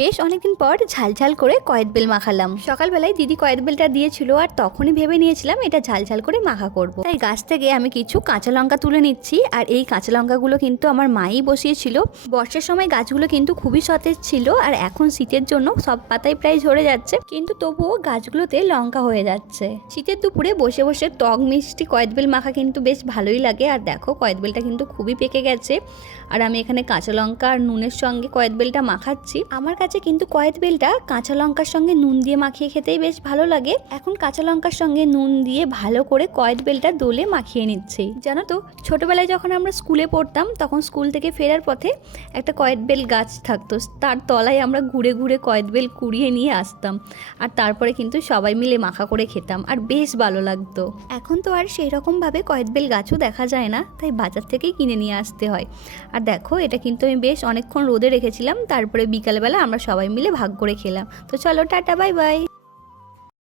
বেশ অনেকদিন পর ঝালঝাল করে কয়েদ বেল মাখালাম। সকালবেলায় দিদি কয়েদ বেলটা দিয়েছিল আর তখনই ভেবে নিয়েছিলাম এটা ঝালঝাল করে মাখা করব। তাই গাছ থেকে আমি কিছু কাঁচা লঙ্কা তুলে নিচ্ছি, আর এই কাঁচা লঙ্কাগুলো কিন্তু আমার মাই বসিয়েছিল। বর্ষার সময় গাছগুলো কিন্তু খুবই সতেজ ছিল, আর এখন শীতের জন্য সব পাতাই প্রায় ঝরে যাচ্ছে, কিন্তু তবুও গাছগুলোতে লঙ্কা হয়ে যাচ্ছে। শীতের দুপুরে বসে বসে টক মিষ্টি কয়েদ বেল মাখা কিন্তু বেশ ভালোই লাগে। আর দেখো কয়েদ বেলটা কিন্তু খুবই পেকে গেছে, আর আমি এখানে কাঁচা লঙ্কা আর নুনের সঙ্গে কয়েদ বেলটা মাখাচ্ছি। আমার কাছে কিন্তু কয়েদ বেলটা কাঁচা লঙ্কার সঙ্গে নুন দিয়ে মাখিয়ে খেতেই বেশ ভালো লাগে। এখন কাঁচা লঙ্কার সঙ্গে নুন দিয়ে ভালো করে কয়েদ বেলটা দোলে মাখিয়ে নিচ্ছি। জানো তো, ছোটবেলায় যখন আমরা স্কুলে পড়তাম তখন স্কুল থেকে ফেরার পথে একটা কয়েদ বেল গাছ থাকতো, তার তলায় আমরা ঘুরে ঘুরে কয়েদ বেল কুড়িয়ে নিয়ে আসতাম, আর তারপরে কিন্তু সবাই মিলে মাখা করে খেতাম, আর বেশ ভালো লাগতো। এখন তো আর সেই রকমভাবে কয়েদ বেল গাছও দেখা যায় না, তাই বাজার থেকেই কিনে নিয়ে আসতে হয়। আর দেখো এটা কিন্তু আমি বেশ অনেকক্ষণ রোদে রেখেছিলাম, তারপরে বিকালবেলা আমরা সবাই মিলে ভাগ করে খেলাম। তো চলো টাটা, বাই বাই।